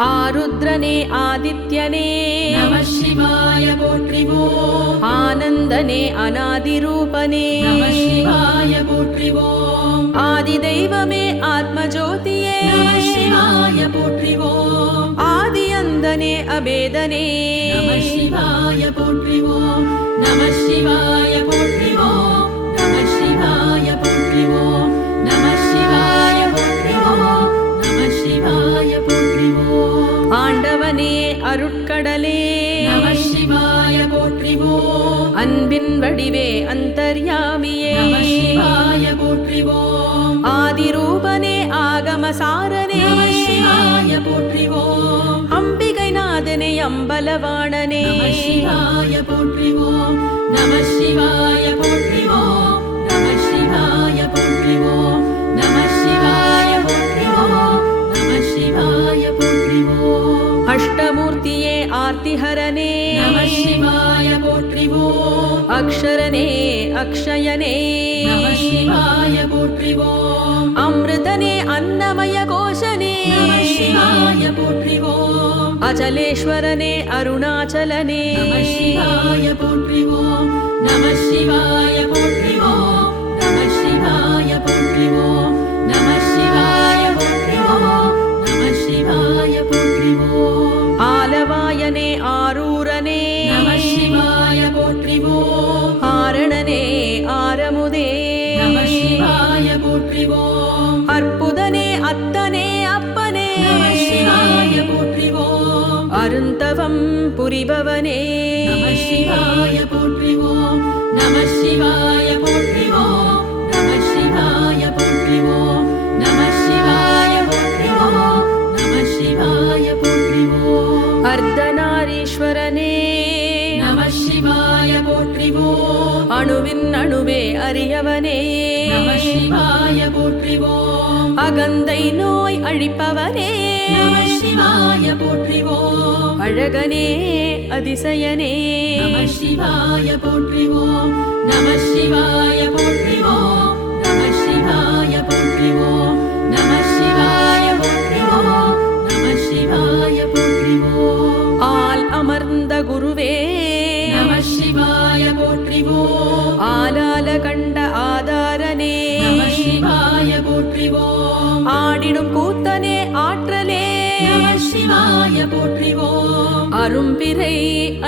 ஆருத்ரனே ஆதித்யனே நமः சிவாய போற்றிவோம். ஆனந்தனே அநாதிரூபனே நமः சிவாய போற்றிவோம். ஆதி தெய்வமே ஆத்மஜோதியே நமः சிவாய போற்றிவோம். ஆதி அந்தனே அபேதனே நமः சிவாய போற்றிவோம். நமः சிவாய போற்றிவோம். நமः சிவாய போற்றிவோம். நமः சிவாய போற்றிவோம். நமः சிவாய போற்றிவோம். ஆண்டவனே அருட்கடலே நமः சிவாய போற்றிவோம். அன்பின் வடிவே அந்தர்யாமியே நமः சிவாய போற்றிவோம். ஆதிரூபனே ஆகமசாரனே நமः சிவாய போற்றிவோம். அம்பிகைநாதனே அம்பலவாணனே நமः சிவாய போற்றிவோம். நமः சிவாய போற்றிவோம். நமः சிவாய போற்றிவோம். நமः சிவாய போற்றிவோம். நமः சிவாய போற்றிவோம். அஷ்டமூர்த்தியே ஆர்த்திஹரனே நமः சிவாய போற்றிவோம். அக்ஷரனே அக்ஷயனே நமः சிவாய போற்றிவோம். அமிர்தனே அன்னமய கோஷனே நமः சிவாய போற்றிவோம். அச்சலேஸ்வரனே அருணாச்சலனே நமः சிவாய போற்றிவோம். நமः சிவாய போற்றிவோம். நமः சிவாய போற்றிவோம். நமः சிவாய போற்றிவோம். நமः சிவாய போற்றிவோம். ஆலவாயனே ஆரூரனே நமः சிவாய போற்றிவோம். ஆரணனே ஆரமுதே நமः சிவாய போற்றிவோம். அற்புதனே அத்தனே அப்பனே நமः சிவாய போற்றிவோம். அருந்தவம் புரிபவனே நமः சிவாய போற்றிவோம். நமः சிவாய போற்றிவோம். நமः சிவாய போற்றிவோம். நமः சிவாய போற்றிவோம். நமः சிவாய போற்றிவோம். அர்த்தநாரீஸ்வரனே நமः சிவாய போற்றிவோம். அணுவின் அணுவே அறியவனே நமः சிவாய போற்றிவோம். அகந்தை நோய் அழிப்பவனே நமः சிவாய போற்றிவோம். அழகனே அதிசயனே நமः சிவாய போற்றிவோம். நமः சிவாய போற்றிவோம். நமः சிவாய போற்றிவோம். நமः சிவாய போற்றிவோம். நமः சிவாய போற்றிவோம். ஆல் அமர்ந்த குருவே நமः சிவாய போற்றிவோம். ஆலால கண்ட ஆதாரனே நமः சிவாய போற்றிவோம். ஆடிடும் கூத்தனே ஆற்றலே நமः சிவாய போற்றிவோம். அரும்பிறை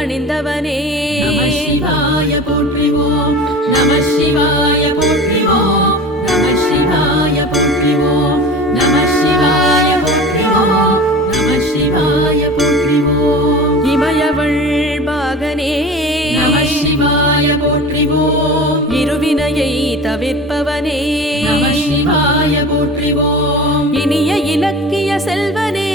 அணிந்தவனே நமः சிவாய போற்றிவோம். நமः சிவாய போற்றிவோம். நமः சிவாய போற்றிவோம். நமः சிவாய போற்றிவோம். நமः சிவாய போற்றிவோம். இமயவள் பாகனே நமः சிவாய போற்றிவோம். இருவினையை தவிர்ப்பவனே நமः சிவாய போற்றிவோம். இனிய இலக்கிய செல்வனே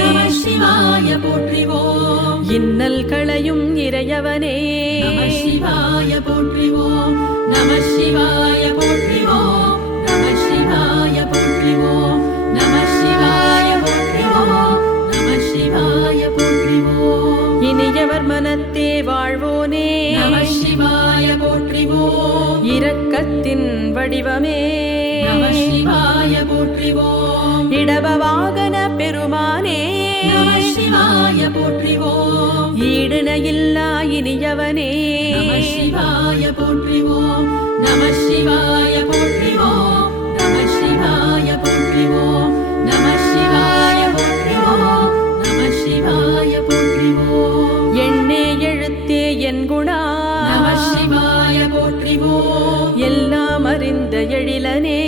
நமः சிவாய போற்றிவோம். இன்னல் களையும் இறையவனே நமः சிவாய போற்றிவோம். நமः சிவாய போற்றிவோம். நமः சிவாய போற்றிவோம். நமः சிவாய போற்றிவோம். நமः சிவாய போற்றிவோம். இனியவர் மனத்தே வாழ்வோனே நமः சிவாய போற்றிவோம். இரக்கத்தின் வடிவமே நமः சிவாய போற்றிவோம். இடப வாகன பெருமானே நமः சிவாய போற்றிவோம். ஈடுணையில்லா இனியவனே நமः சிவாய போற்றிவோம். நமः சிவாய போற்றிவோம். நமः சிவாய போற்றிவோம். நமः சிவாய போற்றிவோம். நமः சிவாய போற்றிவோம். எண்ணே எழுத்தே என் குணா நமः சிவாய போற்றிவோம். எல்லாம் அறிந்த எழிலனே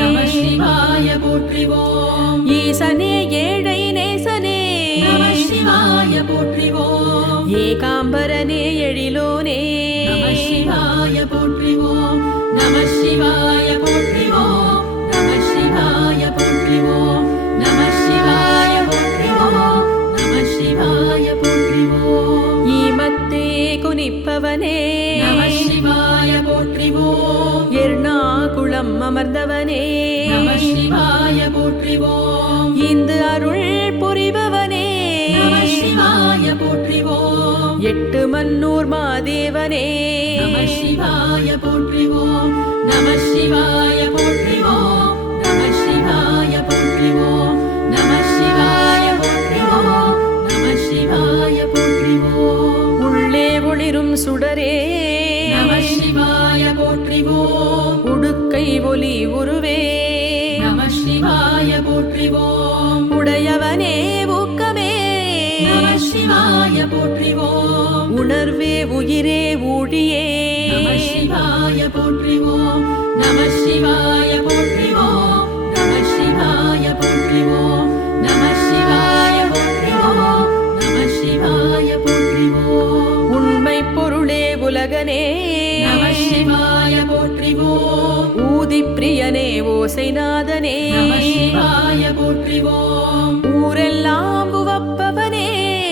நமः சிவாய போற்றிவோம். ஈசனே ஏழை நேசனே நமः சிவாய போற்றிவோம். ஏகாம்பரனே எழிலோனே நமः சிவாய போற்றிவோம். நமः சிவாய போற்றிவோம். நமः சிவாய போற்றிவோம். நமः சிவாய போற்றிவோம். நமः சிவாய போற்றிவோம். ஈமத்தே குனிப்பவனே நமः சிவாய போற்றிவோம். எர்ணாகுளம் அமர்ந்தவனே நமः சிவாய போற்றிவோம். இந்து அருள் புரிபவனே நமः சிவாய போற்றிவோம். எட்டு மன்னூர் மாதேவனே நமः சிவாய போற்றிவோம். நமः சிவாய போற்றிவோம். நமः சிவாய போற்றிவோம். நமः சிவாய போற்றிவோம். போற்றிவோம் உடையவனே ஊக்கமே நம சிவாய போற்றிவோம் உணர்வே உயிரே ஊழியே நம சிவாய போற்றிவோம் நம சிவாய போற்றிவோம் நம சிவாய போற்றிவோம் நம சிவாய போற்றிவோம் நம சிவாய போற்றிவோம் உண்மை பொருளே உலகனே நம சிவாய போற்றிவோம் ஊதி பிரியனே ஓசைநாதனே நம சிவாய போற்றிவோம் ஊரெல்லாம் உவப்பவனே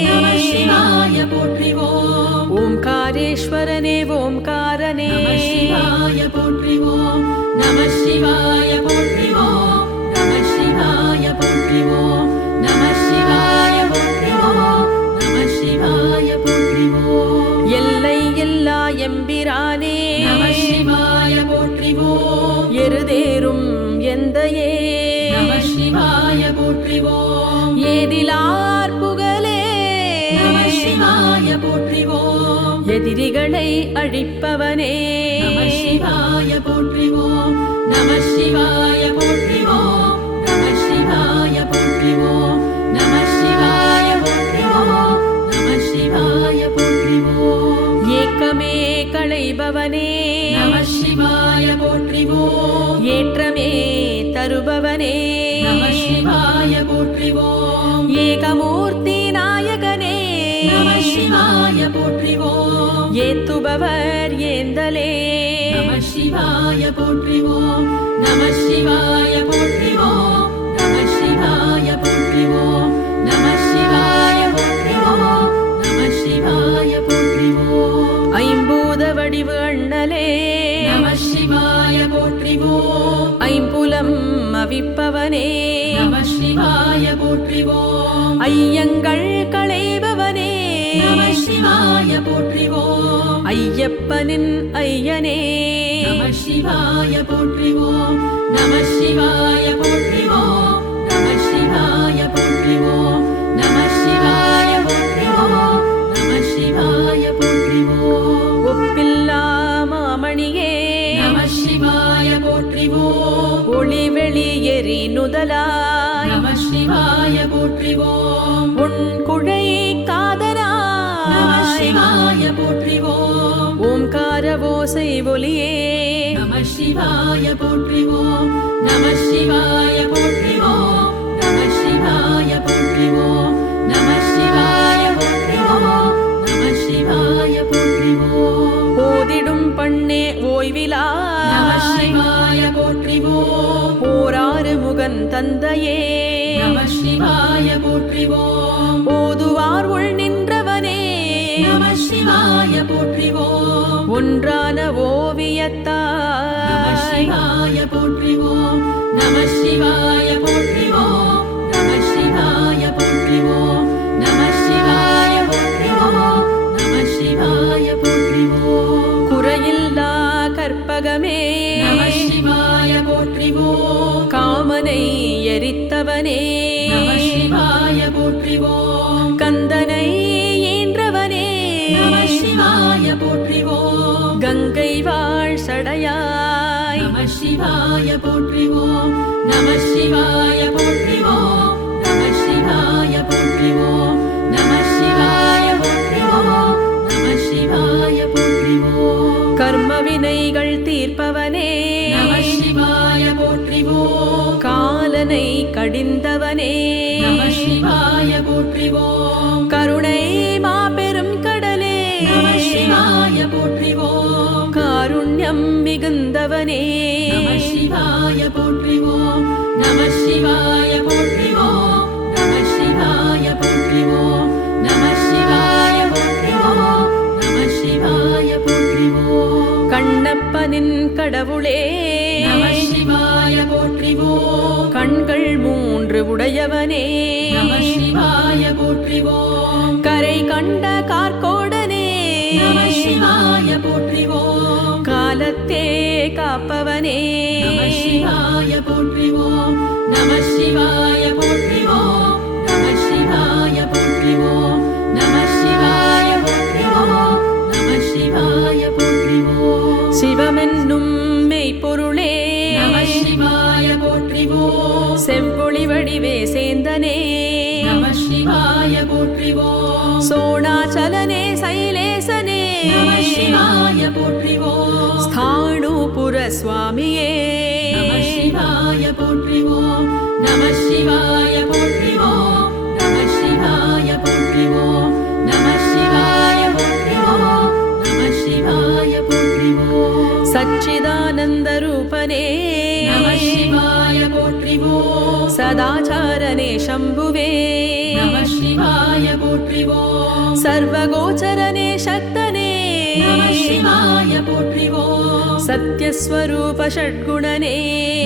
நம சிவாய போற்றிவோம் ஓம்காரேஸ்வரனே ஓம்காரனே நம சிவாய போற்றிவோம் நம சிவாய போற்றிவோம் நம சிவாய போற்றிவோம் நம சிவாய போற்றிவோம் நம சிவாய போற்றிவோம் எல்லை எல்லா எம்பிரானே நம சிவாய போற்றிவோம் எருதேறும் எந்தையே நம சிவாய போற்றிவோம் ஏதிலார் புகழே நம சிவாய போற்றிவோம் எதிரிகளை அழிப்பவனே நம சிவாய போற்றிவோம் நம சிவாய போற்றிவோம் நம சிவாய போற்றிவோம் நம சிவாய போற்றிவோம் நம சிவாய போற்றிவோம் ஏக்கமே களைபவனே நம சிவாய போற்றிவோம் ஏற்றமே தருபவனே நம சிவாய போற்றிவோம் ஏகமூர்த்தி நாயகனே நம சிவாய போற்றிவோம் ஏத்துபவர் ஏந்தலே நம சிவாய போற்றிவோம் நம சிவாய போற்றிவோம் நம சிவாய போற்றிவோம் நம சிவாய போற்றிவோம் நம சிவாய போற்றிவோம் ஐம்பூத வடிவு அண்ணலே நம சிவாய போற்றிவோம் ஐம்புலம் அவிப்பவனே நம சிவாய போற்றிவோம் ஐயங்கள் களைபவனே நம சிவாய போற்றிவோம் ஐயப்பனின் ஐயனே நம சிவாய போற்றிவோம் நம சிவாய போற்றிவோம் நம சிவாய போற்றிவோம் நம சிவாய போற்றிவோம் நம சிவாய போற்றிவோம் ஒப்பில்லா மாமணியே நம சிவாய போற்றிவோம் ஒளிவெளி எரி நுதலாய் நம சிவாய போற்றிவோம் உன் குழை நம காதலாய் சிவாய போற்றிவோம் ஓம்கார ஓசை ஒலியே நம சிவாய போற்றிவோம் நம சிவாய போற்றிவோம் நம சிவாய போற்றிவோம் நம சிவாய போற்றிவோம் நம சிவாய போற்றிவோம் ஓதிடும் பண்ணே ஓய்விலா நம சிவாய போற்றிவோம் ஓராறு முகன் தந்தையே நம சிவாய போற்றிவோம் ஓதுவார் உள் நின்றவனே நம சிவாய போற்றிவோம் ஒன்றான நம ஓவியத்தாய் சிவாய போற்றிவோம் நம சிவாய போற்றிவோம் நம சிவாய போற்றிவோம் நம சிவாய போற்றிவோம் நம சிவாய போற்றிவோம் குறையில்லா கற்பகமே நம சிவாய போற்றிவோம் காமனை எரித்தவனே நம சிவாய போற்றிவோம் கந்தனை ஈன்றவனே நம சிவாய போற்றிவோம் கங்கை வாழ் சடையாய் நம சிவாய போற்றிவோம் நம சிவாய போற்றிவோம் நம சிவாய போற்றிவோம் நம சிவாய போற்றிவோம் நம சிவாய போற்றிவோம் கர்ம வினைகள் தீர்ப்பவனே நம சிவாய போற்றிவோம் காலனை கடிந்தவனே நம சிவாய போற்றிவோம் கருணை மாபெரும் கடலே நம சிவாய போற்றிவோம் காருண்யம் மிகுந்தவனே நம சிவாய போற்றிவோம் நம சிவாய போற்றிவோம் நம சிவாய போற்றிவோம் நம சிவாய போற்றிவோம் நம சிவாய போற்றிவோம் கண்ணப்பனின் கடவுளே நம சிவாய போற்றிவோம் கண்கள் மூன்று உடையவனே நம சிவாய போற்றிவோம் கரை கண்ட கார்கோடனே நம சிவாய போற்றிவோம் காலத்தே காப்பவனே நம சிவாய போற்றிவோம் நம சிவாய போற்றிவோம் நம சிவாய போற்றிவோம் நம சிவாய போற்றிவோம் நம சிவாய போற்றிவோம் சிவமென்னும் மெய்ப்பொருளே நம சிவாய போற்றிவோம் செவ்வொளி வடிவே சேந்தனே நம சிவாய போற்றிவோம் சோணாச்சலனே சைலேசனே நம சிவாய போற்றிவோம் ஸ்தாணூபுர சுவாமியே நம சிவாய போற்றிவோம் நம சிவாய போற்றிவோம் நம சிவாய போற்றிவோம் நம சிவாய போற்றிவோம் நம சிவாய போற்றிவோம் சச்சிதானந்த ரூபனே நம சிவாய போற்றிவோம் சதாச்சாரனே சம்புவே நம சிவாய போற்றிவோம் சர்வகோச்சரனே சக்தனே நம சிவாய போற்றிவோம் சத்யஸ்வரூப ஷட்குணனே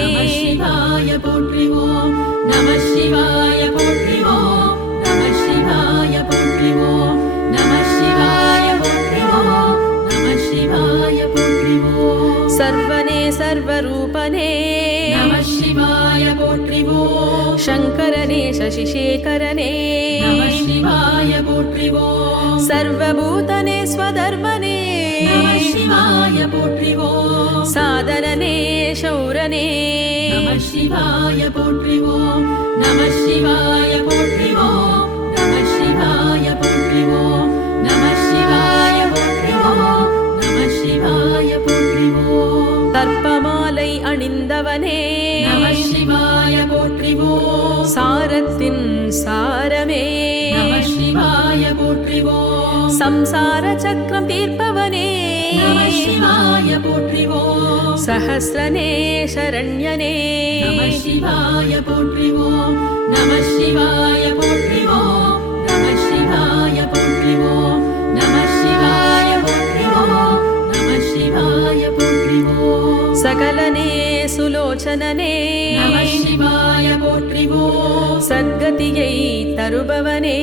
நம சிவாய போற்றிவோம் நம சிவாய போற்றிவோம் நம சிவாய போற்றிவோம் நம சிவாய போற்றிவோம் நம சிவாய போற்றிவோம் சர்வனே சர்வரூபனே நம சிவாய போற்றிவோம் சங்கரனே சசிசேகரனே நம சிவாய போற்றிவோம் சர்வபூதனே ஸ்வதர்மனே நம சிவாய போற்றிவோம் சாதனனே சௌரனே நம சிவாய போற்றிவோம் நம சிவாய போற்றிவோம் நம சிவாய போற்றிவோம் நம சிவாய போற்றிவோம் நம சிவாய போற்றிவோம் கற்பமாலை அணிந்தவனே நம சிவாய போற்றிவோம் சாரத்தின் சாரமே நம சிவாய போற்றிவோம் சம்சார சக்கரம் தீர்ப்பவனே நம சிவாய போற்றிவோம் சஹஸ்ரனே சரண்யனே நம சிவாய போற்றிவோம் நம சிவாய போற்றிவோம் நம சிவாய போற்றிவோம் நம சிவாய போற்றிவோம் நம சிவாய போற்றிவோம் சகலனே சுலோச்சனனே நம சிவாய போற்றிவோம் சத்கதியை தருபவனே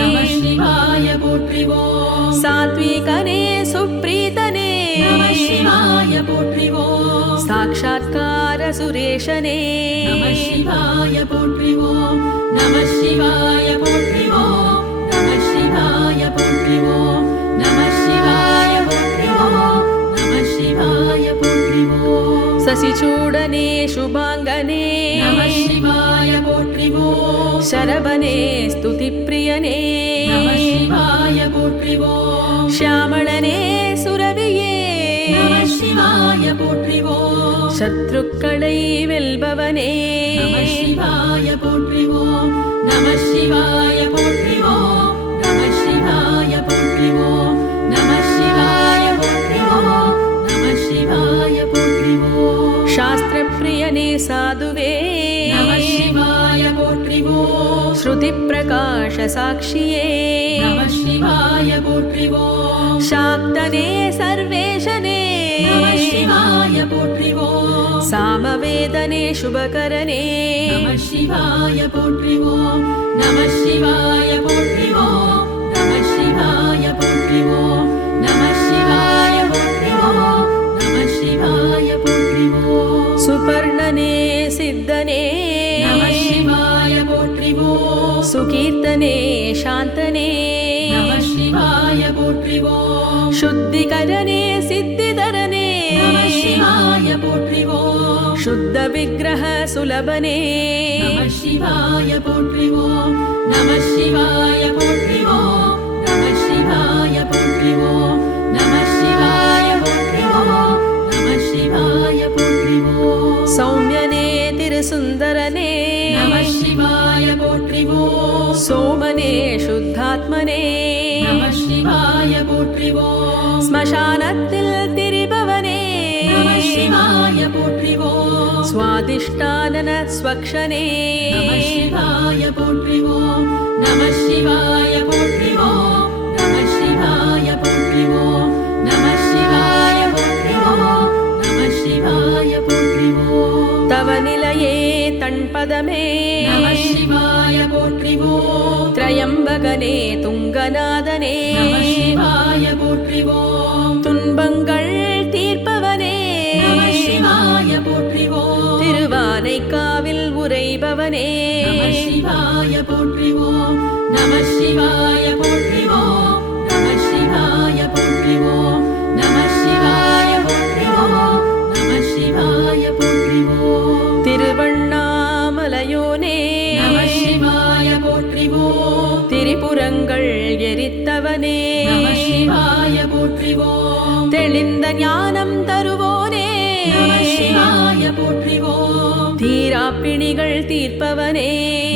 நம சிவாய போற்றிவோம் சாத்விகனே சுப்ரீதனே நம சிவாய போற்றிவோம் சாட்சாத்கார சுரேஷனே நம சிவாய போற்றிவோம் நம சிவாய போற்றிவோம் நம சிவாய போற்றிவோம் நம சிவாய போற்றிவோம் நம சிவாய போற்றிவோம் சசிச்சூடனே சுபாங்கனே நம சிவாய போற்றிவோம் சரபனே ஸ்துதிப்பிரியனே நம சிவாய போற்றிவோம் ஷியாமளனே சுரவியே நம சிவாய போற்றிவோம் சத்ருக்களை வெல்பவனே நம சிவாய போற்றிவோம் நம சிவாய போற்றிவோம் நம சிவாய போற்றிவோம் நம சிவாய போற்றிவோம் நம சிவாய போற்றிவோம் சாஸ்திரப்பிரியனே சாதுவே நம சிவாய போற்றிவோம் ஸ்ருதி பிரகாஷ சாட்சியே நம சிவாய போற்றிவோம் சாக்தனே சர்வேஷனே நம சிவாய போற்றிவோம் சாமவேதனே சுபகரனே நம சிவாய போற்றிவோம் நம சிவாய போற்றிவோம் நம சிவாய போற்றிவோம் நம சிவாய போற்றிவோம் நம சிவாய போற்றிவோம் சுபர்ணனே சித்தனே நம சிவாய போற்றிவோம் சுகீர்த்தனே சாந்தனே நம சிவாய போற்றிவோம் சுத்திகரனே சித்திதரனே நம சிவாய போற்றிவோம் சுத்த விக்கிரக சுலபனே நம சிவாய போற்றிவோம் நம சிவாய போற்றிவோம் நம சிவாய போற்றிவோம் நம சிவாய போற்றிவோம் நம சிவாய போற்றிவோம் சௌமியனே திருசுந்தரனே நம சிவாய போற்றிவோம் சோமனே சுத்தாத்மனே நம சிவாய போற்றிவோம் ஸ்மசானத்தில் திரிபவனே நம சிவாய போற்றிவோம் சுவாதிஷ்டானன ஸ்வக்ஷனே நம சிவாய போற்றிவோம் நம சிவாய போற்றிவோம் நம சிவாய போற்றிவோம் நம சிவாய போற்றிவோம் நம சிவாய போற்றிவோம் தவ நிலையே தன்பதமே நம சிவாய போற்றிவோம் திரையம்பகனே துங்கநாதனே நம சிவாய போற்றிவோம் துன்பங்கள் தீர்ப்பவனே நம சிவாய போற்றிவோம் திருவானைக்காவில் உறைபவனே நம சிவாய போற்றிவோம் நம சிவாய போற்றிவோம் நம சிவாய போற்றிவோம் நம சிவாய போற்றிவோம் நம சிவாய போற்றிவோம் திருவண்ணாமலையோனே நம திரிபுரங்கள் எரித்தவனே நம சிவாய போற்றிவோம் தெளிந்த ஞானம் தருவோனே நம சிவாய போற்றிவோம் தீராப்பிணிகள் தீர்ப்பவனே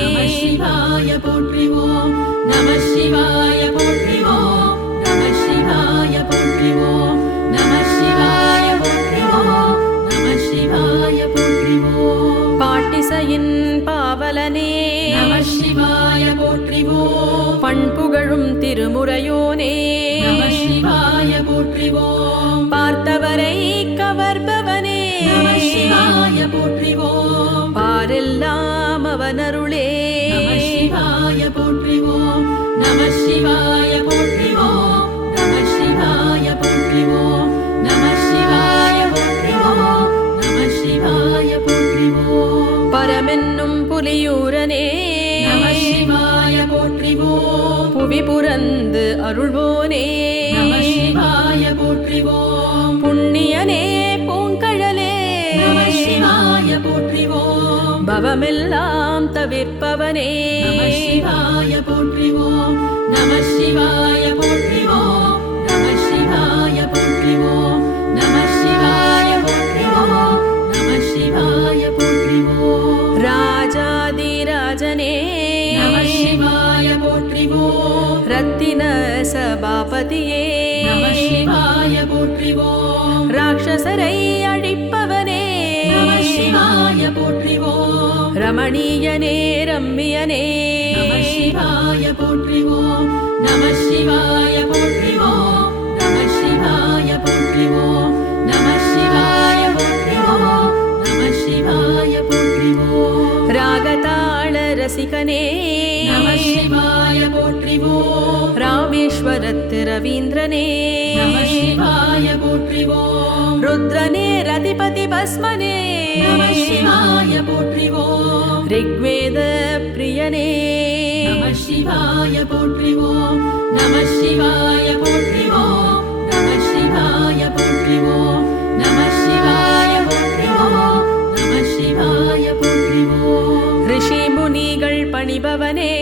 நம சிவாய போற்றிவோம் நம சிவாய போற்றிவோம் நம சிவாய போற்றிவோம் நம சிவாய போற்றிவோம் நம சிவாய போற்றிவோம் பாட்டிசையின் பாவலனே நம சிவாய போற்றிவோம் பண்புகழும் திருமுறையோனே நம சிவாய போற்றிவோம் பார்த்தவரை கவர்பவனே நம சிவாய போற்றிவோம் பாரெல்லாம் அவனருளே நம சிவாய போற்றிவோம் நம சிவாய போற்றிவோம் நம சிவாய போற்றிவோம் நம சிவாய போற்றிவோம் நம சிவாய போற்றிவோம் பரமென்னும் புலியூரனே நம சிவாய போற்றிவோம் புவி புரந்து அருள்வோனே நம சிவாய போற்றிவோம் புண்ணியனே பூங்கழலே நம சிவாய போற்றிவோம் பவமெல்லாம் தவிர்ப்பவனே நம சிவாய போற்றிவோம் நம சிவாய போற்றிவோம் நம சிவாய போற்றிவோம் நம சிவாய போற்றிவோம் நம சிவாய போற்றிவோம் ராஜாதிராஜனே நம சிவாய போற்றிவோம் ரத்தின சபாபதியே நம சிவாய போற்றிவோம் ராட்சசரை அழிப்பவனே நம சிவாய போற்றிவோம் ரமணீயனே ரம்மியனே நம சிவாய போற்றிவோம் நம சிவாய போற்றிவோம் நம சிவாய போற்றிவோம் நம சிவாய போற்றிவோம் நம சிவாய போற்றிவோம் ராகதாள ரசிகனே நம சிவாய போற்றிவோம் ராமேஸ்வரத்து ரவீந்திரனே நம சிவாய போற்றிவோம் ருத்ரனே ரதிபதி பஸ்மனே நம சிவாய போற்றிவோம் ரிக்வேத பிரியனே நம சிவாய போற்றிவோம் நம சிவாய போற்றிவோம் நம சிவாய போற்றிவோம் நம சிவாய போற்றிவோம் நம சிவாய போற்றிவோம் ரிஷி முனிகள் பணிபவனே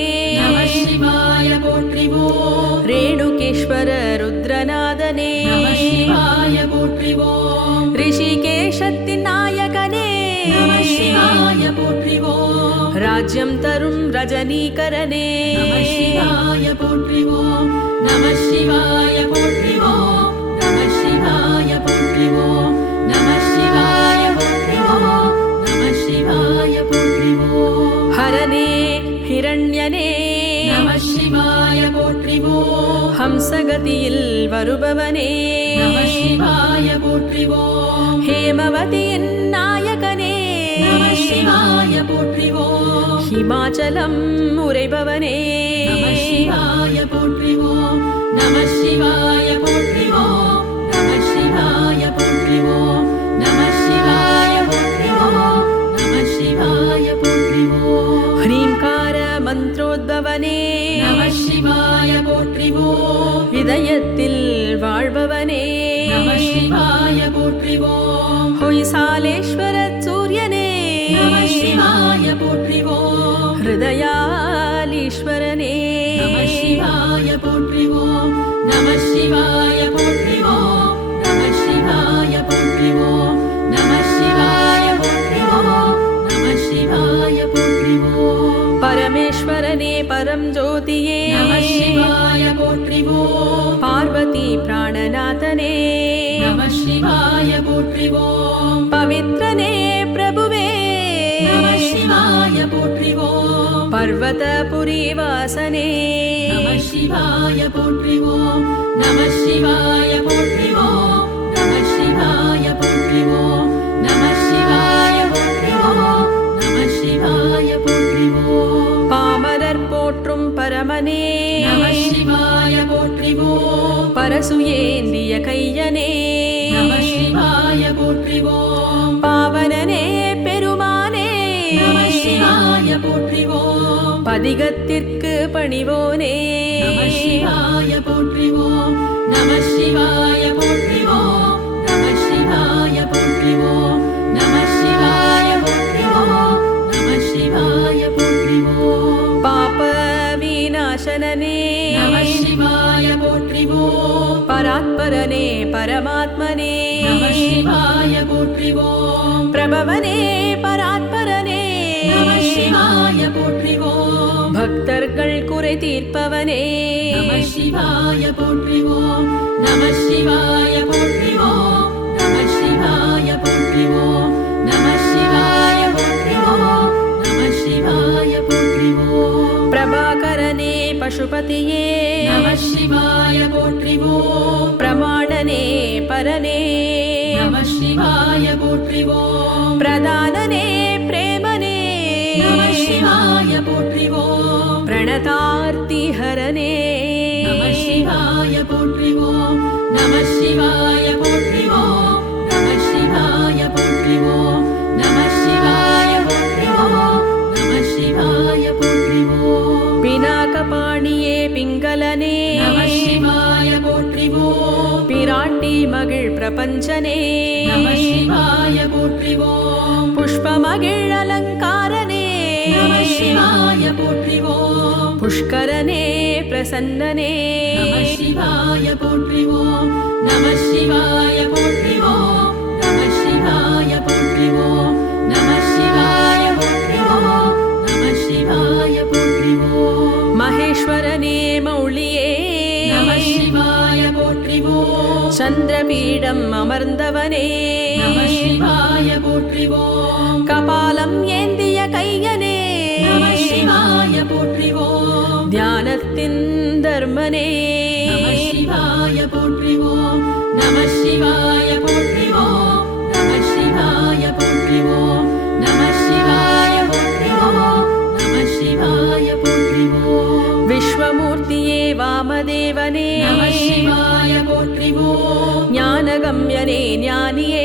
நம சிவாய போற்றிவோம் ரேணுகேஸ்வர ருத்ரநாதனே நம சிவாய போற்றிவோம் ரிஷிகேஷத்தின் நாயகனே நம சிவாய போற்றிவோம் ராஜ்யம் தரும் ரஜனீகரனே நம சிவாய போற்றிவோம் நம சிவாய போற்றிவோம் நம சிவாய போற்றிவோம் நம சிவாய போற்றிவோம் நம சிவாய போற்றிவோம் ஹரனே ஹிரண்யனே நம சிவாய போற்றிவோம் ஹம்சகதியில் வருபவனே நம சிவாய போற்றிவோம் ஹேமவதியின் நாயகனே நம சிவாய போற்றிவோம் ஹிமாச்சலம் உரைபவனே நம சிவாய போற்றிவோம் நம சிவாய போற்றிவோம் நம சிவாய போற்றிவோம் நம சிவாய போற்றிவோம் நம சிவாய போற்றிவோம் ஹ்ரீங்கார மந்திரோத்பவனே நம சிவாய போற்றிவோம் இதயத்தில் வாழ்பவனே நம சிவாய போற்றிவோம் ஹொய்சாலேஸ்வர சூரியனே நம சிவாய போற்றிவோம் ஹிருதயாலீஸ்வரனே நம சிவாய போற்றிவோம் நம சிவாய போற்றிவோம் நம சிவாய போற்றிவோம் நம சிவாய போற்றிவோம் நம சிவாய போற்றிவோம் பரமேஸ்வரனே பரம் ஜோதியே நம சிவாய போற்றிவோம் பார்வதி பிராணநாதனே நம சிவாய போற்றிவோம் பவித்ரனே பிரபுவே நம சிவாய போற்றிவோம் பர்வதபுரி வாசனே நம சிவாய போற்றிவோம் நம சிவாய போற்றிவோம் நம சிவாய போற்றிவோம் நம சிவாய போற்றிவோம் நம சிவாய போற்றிவோம் பாமரர் போற்றும் பரமனே நம சிவாய போற்றிவோம் பரசுயேந்திய கையனே நம சிவாய போற்றிவோம் பாவனனே பெருமானே நம சிவாய போற்றிவோம் பதிகத்திற்கு பணிவோனே நம சிவாய போற்றிவோம் நம சிவாய போற்றிவோம் நம சிவாய போற்றிவோம் நம சிவாய போற்றிவோம் நம சிவாய போற்றிவோம் பாப விநாசனனே போற்றிவோம் பராத்பரனே பரமாத்மனே நம சிவாய போற்றிவோம் பிரபவனே பராத்பரனே நம சிவாய போற்றிவோம் பக்தர்கள் குறை தீர்ப்பவனே நம சிவாய போற்றிவோம் நம சிவாய போற்றிவோம் நம சிவாய போற்றிவோம் நம சிவாய போற்றிவோம் நம சிவாய போற்றிவோம் பிரபாகரனே பசுபதியே நம சிவாய போற்றிவோம் பிரமாணனே பரனே நம சிவாய போற்றிவோம் பிரதானனே பிரேமனே நம சிவாய போற்றிவோம் பிரணதார்த்தி ஹரனே நம சிவாய போற்றிவோம் நம சிவாய போற்றிவோம் நம சிவாய போற்றிவோம் நம சிவாய போற்றிவோம் நம சிவாய போற்றிவோம் பினாகபாணியே பிங்களனே நம சிவாய போற்றிவோம் பிராட்டி மகிழ் பிரபஞ்சனே நம சிவாய போற்றிவோம் புஷ்பமகிழ் அலங்காரனே நம சிவாய போற்றிவோம் புஷ்கரனே பிரசன்னனே நம சிவாய போற்றிவோம் நம சிவாய போற்றிவோம் நம சிவாய போற்றிவோம் நம சிவாய போற்றிவோம் நம சிவாய போற்றிவோம் மகேஸ்வரனே மௌளியே நம சிவாய போற்றிவோம் சந்திரபீடம் அமர்ந்தவனே நம சிவாய போற்றிவோம் கபாலம் ஏந்திய கையனே நம சிவாய போற்றிவோம் தியானத்தின் தர்மனே நம சிவாய போற்றிவோம் நம சிவாய போற்றிவோம் நம சிவாய போற்றிவோம் நம சிவாய போற்றிவோம் நம சிவாய போற்றிவோம் விஸ்வமூர்த்தியே வாமதேவனே நம சிவாய போற்றிவோம் ஞானகம்யனே ஞானியே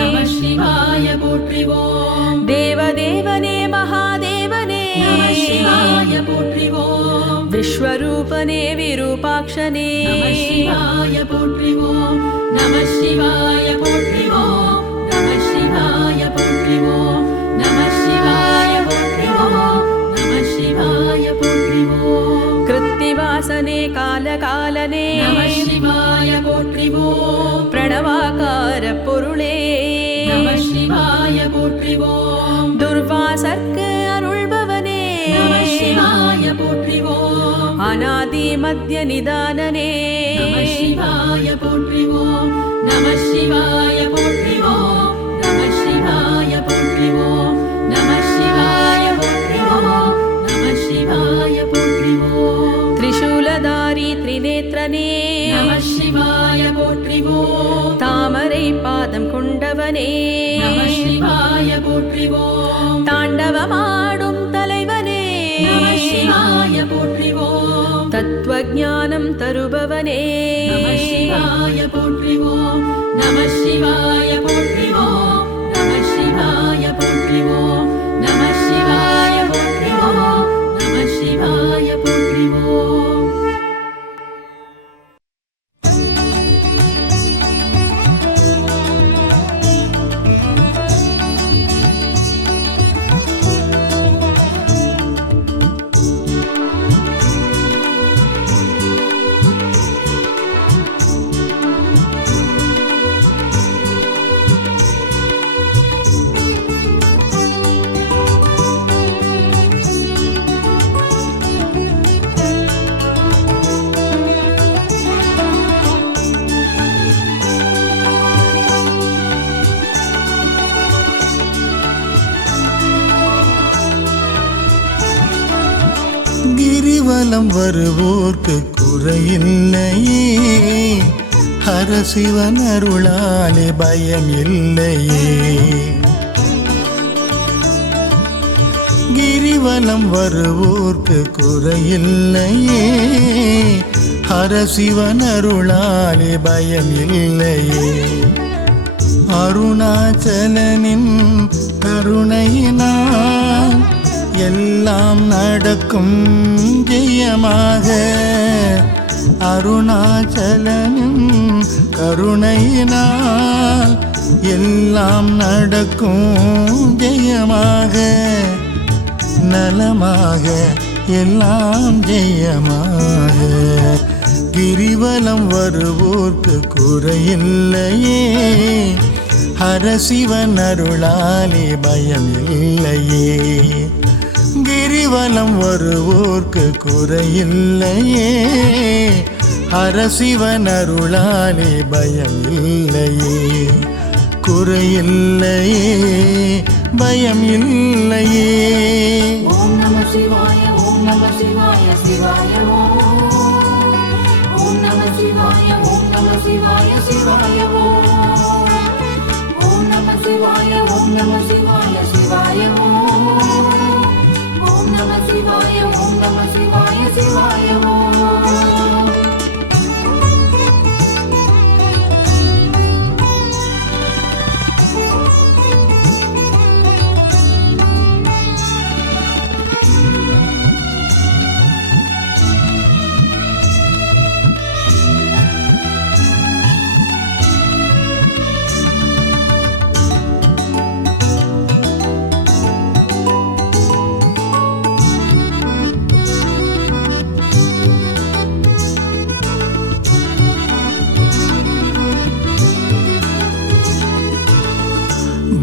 நம சிவாய போற்றிவோம் தேவதேவனே மகாதேவனே நம சிவாய போற்றிவோம் விஸ்வரூபனே விரூபாக்ஷனே நம சிவாய போற்றிவோம் நம சிவாய போற்றிவோம் நம சிவாய போற்றிவோம் நம சிவாய போற்றிவோம் நம சிவாய போற்றிவோம் கிருத்திவாசனே காலகாலனே நம சிவாய போற்றிவோம் பிரணவாகார பொருளே நம சிவாய போற்றிவோம் துர்வாசர்க்கு அருள்பவனே நம சிவாய போற்றிவோம் அநாதி மத்திய நிதானனே நம சிவாய போற்றிவோம் நம சிவாய போற்றிவோம் நம சிவாய போற்றிவோம் நம சிவாய போற்றிவோம் நம சிவாய போற்றிவோம் திரிசூலதாரி திரிநேத்ரனே நம சிவாய போற்றிவோம் தாமரை பாதம் கொண்டவனே நம சிவாய போற்றிவோம் தாண்டவமாடும் தலைவனே நம சிவாய போற்றிவோம் தத்துவஞானம் தருபவனே நம சிவாய போற்றிவோம் நம சிவாய போற்றிவோம் நம சிவாய போற்றிவோம் நம சிவாய போற்றிவோம் நம சிவாய போற்றிவோம் கிரிவலம் வருவோர்க்கு குறையில்லையே, ஹரசிவன் அருளாலே பயம் இல்லையே. கிரிவலம் வருவோர்க்கு குறையில்லையே, ஹரசிவன் அருளாலே பயம் இல்லையே. அருணாச்சலனின் கருணையினால் எல்லாம் நடக்கும் ஜெயமாக. அருணாச்சலனின் கருணையினால் எல்லாம் நடக்கும் ஜெயமாக. நலமாக எல்லாம் ஜெயமாக. கிரிவலம் வருவோர்க்கு குறையில்லையே, ஹரசிவன் அருளாலே பயம் இல்லையே. கிரிவலம் வருவோர்க்கு குறையில்லையே, ஹரசிவன் அருளாலே பயம் இல்லையே. குறையில்லையே, பயம் இல்லையே. ஓம் நம சிவாய ஓம் நம சிவாய சிவாய ஓம். ஓம் நம சிவாய ஓம் நம சிவாய சிவாய ஓம். ஓம் நம சிவாய ஓம் நம சிவாய சிவாய ஓம். ஓம் நம சிவாய ஓம் நம சிவாய சிவாய ஓம்.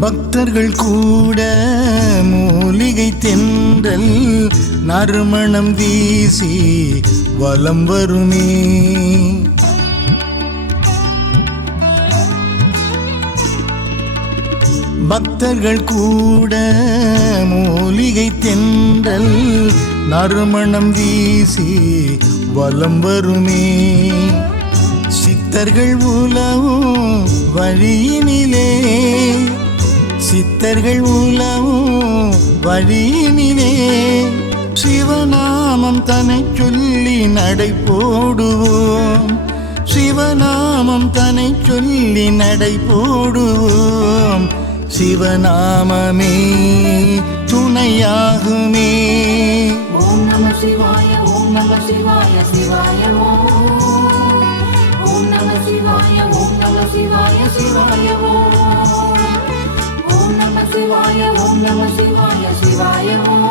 பக்தர்கள் கூட மூலிகை தென்றல் நறுமணம் வீசி வலம் வருமே. பக்தர்கள் கூட மூலிகை தென்றல் நறுமணம் வீசி வலம் வருமே. சித்தர்கள் உலவும் வழியினிலே, சித்தர்கள் உலவும் வழியினிலே, சிவநாமம் தன்னை சொல்லி நடை போடுவோம். சிவநாமம் தன்னை சொல்லி நடை போடுவோம். சிவநாமமே துணையாகுமே. ஓம் நம சிவாய ஓம் நம சிவாய சிவாய ஓம். ஓம் நம சிவாய ஓம் நம சிவாய சிவாய ஓம். ஓம் நம சிவாய ஓம் நம சிவாய சிவாய ஓம்.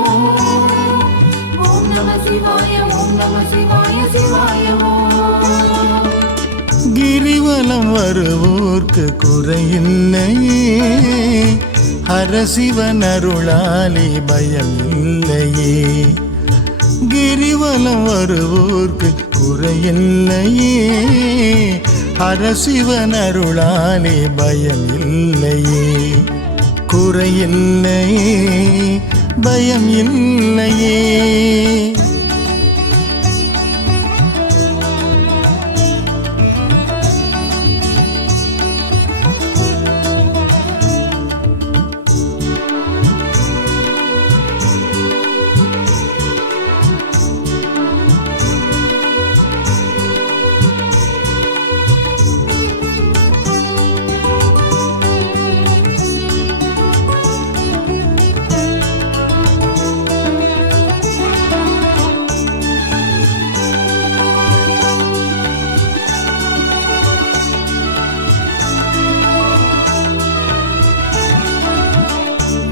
ஓம் நம சிவாய ஓம் நம சிவாய சிவாய ஓம். கிரிவலம் வருவோர்க்கு குறையில்லையே, ஹரசிவன் அருளாலே பயம் இல்லையே. கிரிவலம் வருவோர்க்கு குறையில்லையே, ஹரசிவன் அருளாலே பயம் இல்லையே. குறையில்லையே, பயம் இல்லையே.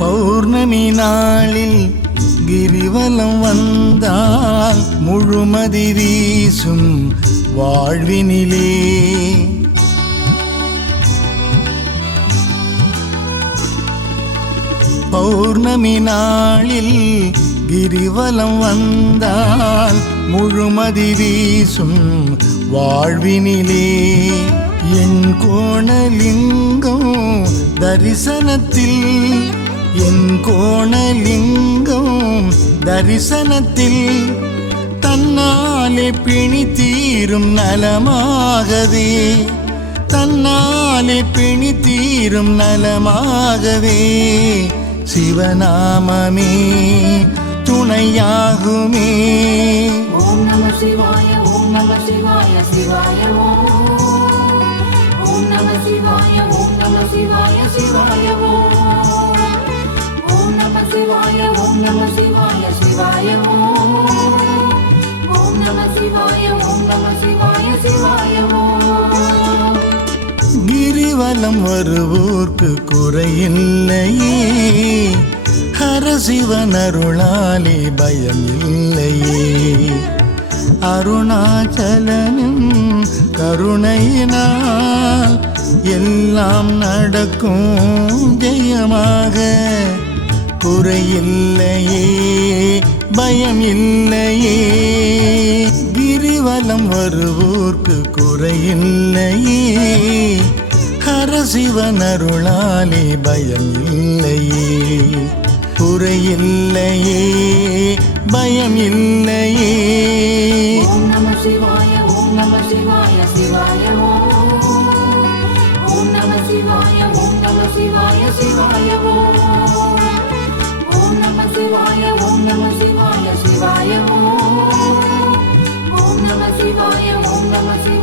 பௌர்ணமி நாளில் கிரிவலம் வந்தால் முழுமதி வீசும் வாழ்வினிலே. பௌர்ணமி நாளில் கிரிவலம் வந்தால் முழுமதி வீசும் வாழ்வினிலே. என் கோணலிங்கம் தரிசனத்தில், என் கோணலிங்கம் தரிசனத்தில், தன்னாலே பிணி தீரும் நலமாகவே, தன்னாலே பிணி தீரும் நலமாகவே. சிவநாமமே துணையாகுமே. ஓம் நம சிவாய ஓம் நம சிவாய சிவாய ஓம். ஓம் நம சிவாய ஓம் நம சிவாய சிவாய ஓம். ஓம் நம சிவாய ஓம் நம சிவாய சிவாய ஓம். ஓம் நம சிவாய ஓம் நம சிவாய சிவாய ஓம். கிரிவலம் வருவோர்க்கு குறையில்லையே, ஹரசிவன் அருளாலே பயம் இல்லையே. அருணாச்சலனின் கருணையினால் எல்லாம் நடக்கும் ஜெயமாக. குறையில்லையே பயம் இல்லையே, கிரிவலம் வருவோர்க்கு குறையில்லையே. ஹரசிவன் அருளாலே பயம் இல்லையே, குறையில்லையே பயம் இல்லையே. ஓம் நம சிவாய ஓம் நம சிவாய சிவாய ஓம். ஓம் நம சிவாய ஓம் நம சிவாய சிவாய ஓம். ஓம் நம சிவாய ஓம் நம சிவாய சிவாய ஓம். ஓம் நம சிவாய ஓம் நம சிவாய